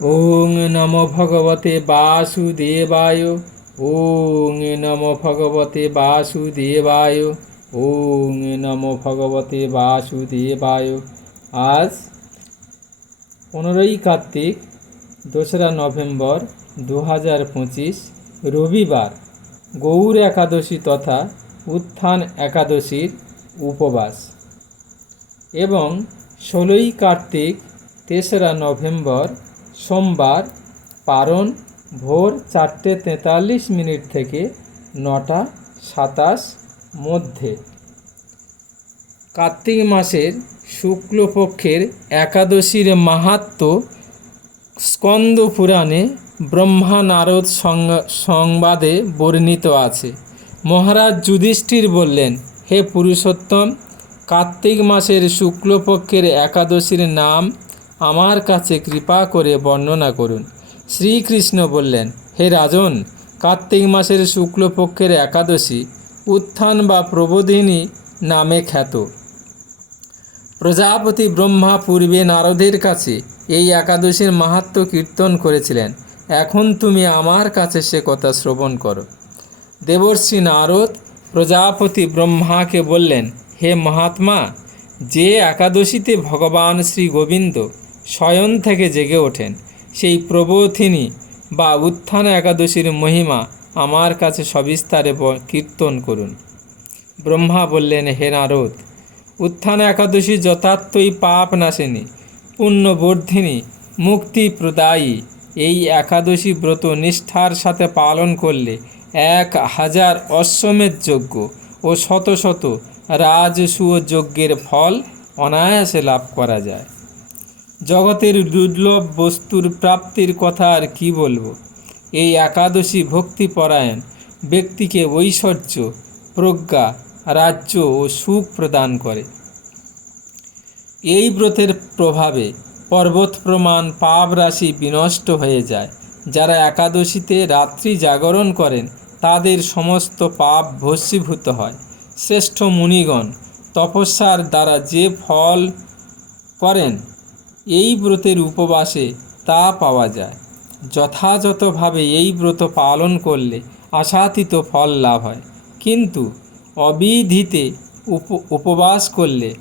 ওং নম ভগবতে বাসুদেবায়, ওং নম ভগবতে বাসুদেবায়, ওং নম ভগবতে বাসুদেবায়। আজ পনেরোই কার্তিক, দোসরা নভেম্বর দু হাজার পঁচিশ, রবিবার, গৌর একাদশী তথা উত্থান একাদশীর উপবাস। এবং ষোলোই কার্তিক, তেসরা নভেম্বর সোমবার পারণ ভোর চারটে তেতাল্লিশ মিনিট থেকে নটা সাতাশ মধ্যে। কার্তিক মাসের শুক্লপক্ষের একাদশীর মাহাত্ম্য স্কন্দ পুরাণে ব্রহ্মানারদ সংবাদে বর্ণিত আছে। মহারাজ যুধিষ্ঠির বললেন, হে পুরুষোত্তম, কার্তিক মাসের শুক্লপক্ষের একাদশীর নাম আমার কাছে কৃপা করে বর্ণনা করুন। শ্রীকৃষ্ণ বললেন, হে রাজন, কার্তিক মাসের শুক্লপক্ষের একাদশী উত্থান বা প্রবোধিনী নামে খ্যাত। প্রজাপতি ব্রহ্মা পূর্বে নারদের কাছে এই একাদশীর মাহাত্ম কীর্তন করেছিলেন। এখন তুমি আমার কাছে সে কথা শ্রবণ করো। দেবর্ষি নারদ প্রজাপতি ব্রহ্মাকে বললেন, হে মহাত্মা, যে একাদশীতে ভগবান শ্রী গোবিন্দ শয়ন থেকে জেগে ওঠেন। সেই প্রবোধিনী বা উত্থান একাদশীর মহিমা আমার কাছে সবিস্তারে কীর্তন করুন। ব্রহ্মা বললেন, হে নারদ, উত্থান একাদশী যথার্থই পাপ নাশেনি, পুণ্যবর্ধিনী, মুক্তি প্রদায়ী। এই একাদশী ব্রত নিষ্ঠার সাথে পালন করলে এক হাজার অশ্বমেধ যজ্ঞ ও শত শত রাজসূয় যজ্ঞের ফল অনায়াসে লাভ করা যায়। জগতের দুর্লভ বস্তুর প্রাপ্তির কথা আর কি বলব? এই একাদশী ভক্তিপরায়ণ ব্যক্তিকে ঐশ্বর্য, প্রজ্ঞা, রাজ্য ও সুখ প্রদান করে। এই ব্রতের প্রভাবে পর্বত প্রমাণ পাপ রাশি বিনষ্ট হয়ে যায়। যারা একাদশীতে রাত্রি জাগরণ করেন, তাদের সমস্ত পাপ ভস্মীভূত হয়। শ্রেষ্ঠ মুনিগণ তপস্যার দ্বারা যে ফল করেন এই ব্রতের উপবাসে তা পাওয়া যায়। যথাযথভাবে এই ব্রত পালন করলে আশাতীত ফল লাভ হয়। কিন্তু অবিধিতে উপ, উপবাস করলে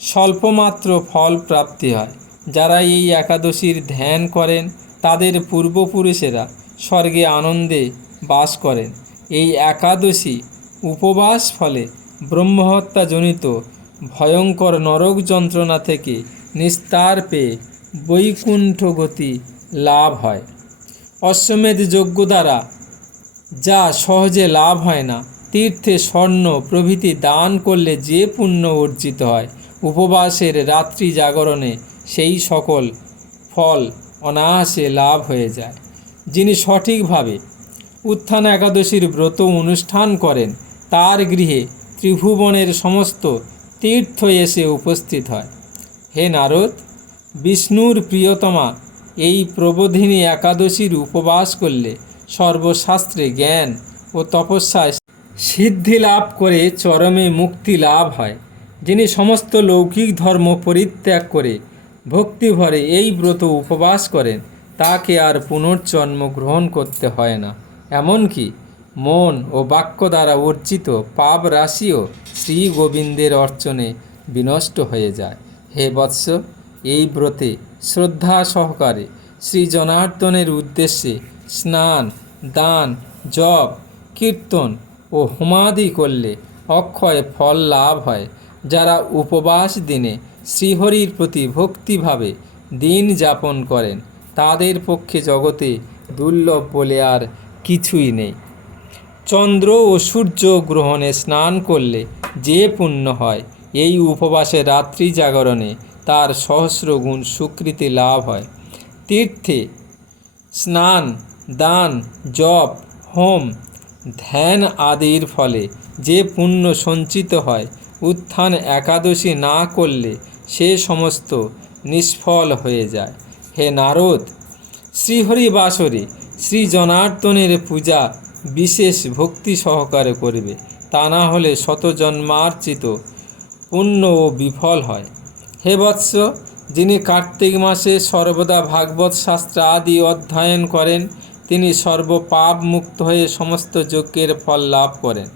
স্বল্পমাত্র ফল প্রাপ্তি হয়। যারা এই একাদশীর ধ্যান করেন, তাদের পূর্বপুরুষেরা স্বর্গে আনন্দে বাস করেন। এই একাদশী উপবাস ফলে ব্রহ্মহত্যাজনিত ভয়ঙ্কর নরক যন্ত্রণা থেকে নিস্তার পেয়ে বৈকুণ্ঠ গতি লাভ হয়। অশ্বমেধ যজ্ঞ দ্বারা যা সহজে লাভ হয় না, তীর্থে স্বর্ণ প্রভৃতি দান করলে যে পুণ্য অর্জিত হয়, উপবাসের রাত্রি জাগরণে সেই সকল ফল অনায়াসে লাভ হয়ে যায়। যিনি সঠিকভাবে উত্থান একাদশীর ব্রত অনুষ্ঠান করেন, তার গৃহে ত্রিভুবনের সমস্ত তীর্থ এসে উপস্থিত হয়। হে নারদ, বিষ্ণুর প্রিয়তমা, এই প্রবোধিনী একাদশীর উপবাস করলে সর্বশাস্ত্রে জ্ঞান ও তপস্যায় সিদ্ধি লাভ করে চরমে মুক্তি লাভ হয়। যিনি সমস্ত লৌকিক ধর্ম পরিত্যাগ করে ভক্তিভরে এই ব্রত উপবাস করেন, তাকে আর পুনর্জন্ম গ্রহণ করতে হয় না। এমনকি মন ও বাক্য দ্বারা অর্জিত পাপ রাশিও শ্রী গোবিন্দের অর্চনে বিনষ্ট হয়ে যায়। হে বৎস, এই ব্রতে শ্রদ্ধা সহকারে শ্রী জনার্দনের উদ্দেশ্যে স্নান, দান, জপ, কীর্তন ও হোমাদি করলে অক্ষয় ফল লাভ হয়। যারা উপবাস দিনে শ্রীহরির প্রতি ভক্তিভাবে দিন যাপন করেন, তাদের পক্ষে জগতে দুর্লভ বলে আর কিছুই নেই। চন্দ্র ও সূর্য গ্রহণে স্নান করলে যে পুণ্য হয় এই উপবাসে রাত্রি জাগরণে তার সহস্র গুণ সুকৃতি লাভ হয়। তীর্থে স্নান, দান, জপ, হোম, ধ্যান আদির ফলে যে পুণ্য সঞ্চিত হয়, উত্থান একাদশী না করলে সে সমস্ত নিষ্ফল হয়ে যায়। হে নারদ শ্রীহরি বাসরে শ্রী জনার্দনের পূজা বিশেষ ভক্তি সহকারে করবে। তা না হলে শত জন্মার্জিত পুণ্য ও বিফল হয়। হে বৎস, যিনি কার্তিক মাসে সর্বদা ভাগবত শাস্ত্র আদি অধ্যয়ন করেন, তিনি সর্বপাপ মুক্ত হয়ে সমস্ত যজ্ঞের ফল লাভ করেন।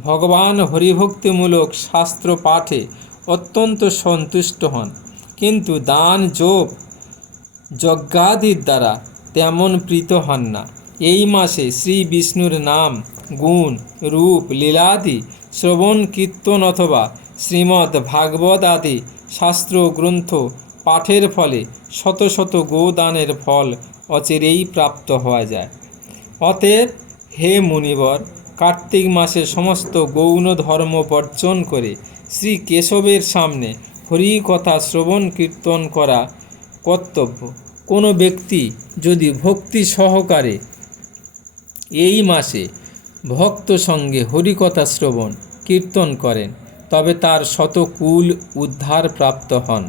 ভগবান হরিভক্তিমূলক শাস্ত্র পাঠে অত্যন্ত সন্তুষ্ট হন। কিন্তু দান, যোগ, যজ্ঞাদির দ্বারা তেমন প্রীত হন না। এই মাসে শ্রী বিষ্ণুর নাম, গুণ, রূপ, লীলাদি, শ্রবণ, কীর্তন অথবা শ্রীমদ্ ভাগবত আদি শাস্ত্র গ্রন্থ পাঠের ফলে শত শত গোদানের ফল অচিরেই প্রাপ্ত হওয়া যায়। অতএব হে মুনিবর, কার্তিক মাসে সমস্ত গৌণ ধর্ম বর্জন করে শ্রী কেশবের সামনে হরি কথা শ্রবণ কীর্তন করা কর্তব্য। কোনো ব্যক্তি যদি ভক্তি সহকারে এই মাসে ভক্ত সঙ্গে হরিকথা শ্রবণ কীর্তন করেন তবে তার শতকুল উদ্ধার প্রাপ্ত হন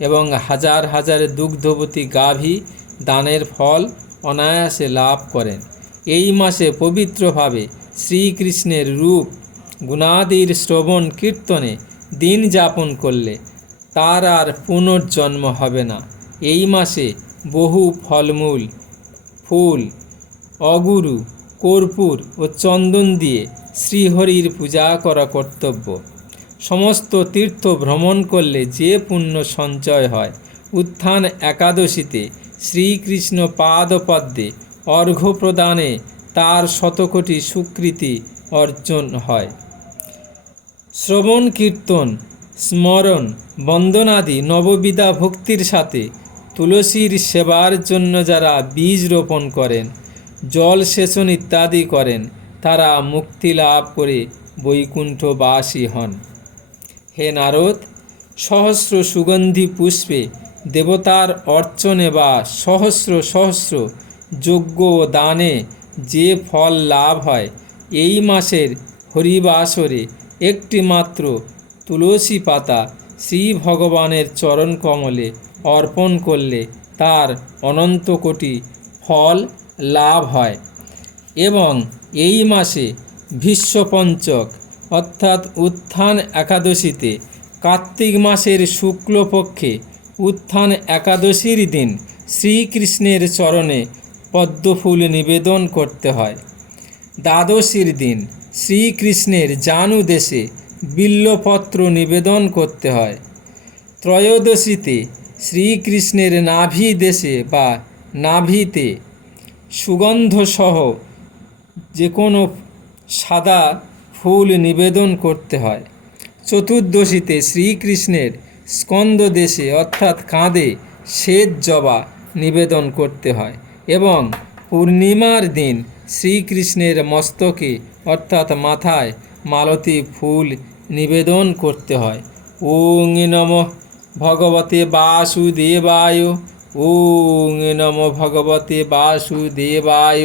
এবং হাজার হাজার দুগ্ধবতী গাভী দানের ফল অনায়াসে লাভ করেন। এই মাসে পবিত্রভাবে শ্রীকৃষ্ণের রূপ, গুণাদির শ্রবণ কীর্তনে দিন যাপন করলে তার আর পুনর্জন্ম হবে না। এই মাসে বহু ফলমূল, ফুল, অগুরু, কর্পূর ও চন্দন দিয়ে শ্রীহরির পূজা করা কর্তব্য। সমস্ত তীর্থ ভ্রমণ করলে যে পুণ্য সঞ্চয় হয়, উত্থান একাদশীতে শ্রীকৃষ্ণ পাদপদ্মে অর্ঘ্য প্রদানে তার শতকোটি সুকৃতি অর্জন হয়। শ্রবণ, কীর্তন, স্মরণ, বন্দনাদি নববিধা ভক্তির সাথে তুলসীর সেবার জন্য যারা বীজ রোপণ করেন, জল সেচন ইত্যাদি করেন, তারা মুক্তি লাভ করে বৈকুণ্ঠবাসী হন। হে নারদ, সহস্র সুগন্ধি পুষ্পে দেবতার অর্চনে বা সহস্র সহস্র যজ্ঞ ও দানে যে ফল লাভ হয়, এই মাসের হরিবাসরে একটি মাত্র তুলসী পাতা শ্রী ভগবানের চরণ কমলে অর্পণ করলে তার অনন্ত কোটি ফল লাভ হয় এবং এই মাসে ভীষ্মপঞ্চক অর্থাৎ উত্থান একাদশীতে কার্তিক মাসের শুক্লপক্ষে উত্থান একাদশীর দিন শ্রীকৃষ্ণের চরণে পদ্মফুল নিবেদন করতে হয়। দ্বাদশীর দিন শ্রীকৃষ্ণের জানু দেশে বিল্লপত্র নিবেদন করতে হয়। ত্রয়োদশীতে শ্রীকৃষ্ণের নাভি দেশে বা নাভিতে সুগন্ধসহ যে কোনো সাদা ফুল নিবেদন করতে হয়। চতুর্দশীতে শ্রীকৃষ্ণের স্কন্দ দেশে অর্থাৎ কাঁধে শ্বেত জবা নিবেদন করতে হয় এবং পূর্ণিমার দিন শ্রীকৃষ্ণের মস্তকে অর্থাৎ মাথায় মালতী ফুল নিবেদন করতে হয়। ওং নম ভগবতে বাসুদেবায়, ওং নম ভগবতে বাসুদেবায়।